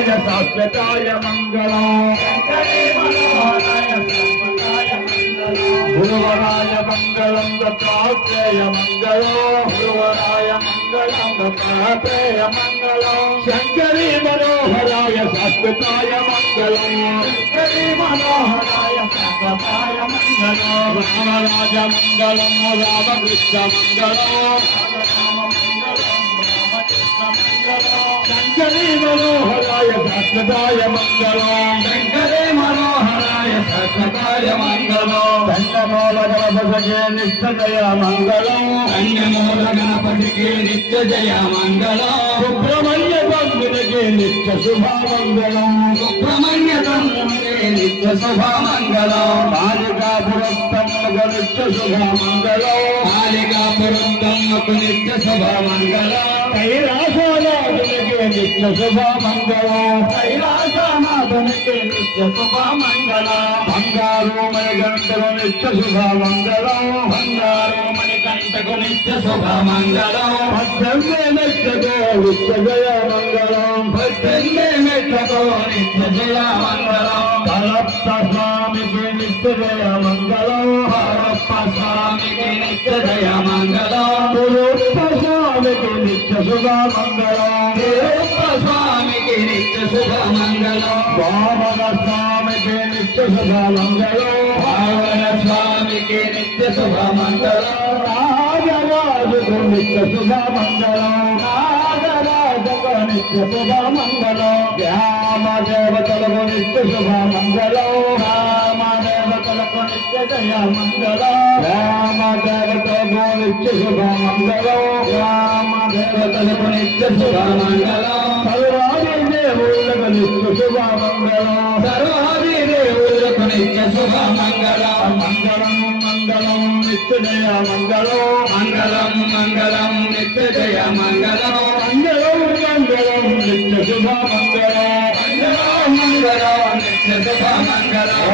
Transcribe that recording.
శాశ్వతాయ మంగళం గురువరాయ మంగళం దత్తాత్రేయ మంగళం గురువరాయ మంగళం దత్తాత్రేయ మంగళం శంకరీ మనోహరాయ శాశ్వతాయ మంగళం శంకరీ మనోహరాయ శాశ్వతాయ మంగళం రామరాజ మంగళం రామకృష్ణ మంగళం శంకరీ మనోహరాయ శాశ్వతాయ మంగళం శంకరీ మనోహరాయ శాశ్వతాయ మంగళం ధన్యమూల గణపతికి నిత్య జయ మంగళం ధన్యమూల గణపతికి నిత్య జయ మంగళం సుబ్రహ్మణ్య తండ్రికి నిత్య శుభమంగళం సుబ్రహ్మణ్య తండ్రికి నిత్య శుభమంగళం కాళికాపురత్తమ్మకు నిత్య శుభమంగళం కాళికాపురత్తమ్మకు నిత్య శుభమంగళం కైలాసనాథునికి నిత్య శుభమంగళం కైలాసనాథునికి నిత్య శుభమంగళం బంగారు మణికంఠకు నిత్య శుభమంగళం బంగారు మణికంఠకు నిత్య శుభమంగళం భద్రంగే మెట్టతో నిత్య జయ మంగళం భద్రంగే మెట్టతో నిత్య జయ మంగళం హరప్ప స్వామికి నిత్య జయ మంగళం హరప్ప స్వామికి నిత్య జయ మంగళం గురుప్ప స్వామికి నిత్య శుభమంగళం గురుప్ప స్వామికి నిత్య శుభమంగళం వామన స్వామికి నిత్య శుభమంగళం వామన స్వామికి నిత్య శుభమంగళం నాగరాజుకు నిత్య శుభమంగళం నాగరాజుకు నిత్య శుభమంగళం రామదేవతలకు నిత్య శుభమంగళం రామదేవతలకు నిత్య జయ మంగళం రామదేవతలకు నిత్య శుభమంగళం రామదేవతలకు నిత్య శుభమంగళం సర్వాది దేవుళ్ళకు నిత్య శుభమంగళం సర్వాది దేవుళ్ళకు నిత్య శుభమంగళం మంగళం మంగళం నిత్య జయ మంగళం మంగళం మంగళం నిత్య జయ మంగళం మంగళం మంగళం నిత్య శుభమంగళం మంగళం మంగళం నిత్య శుభమంగళం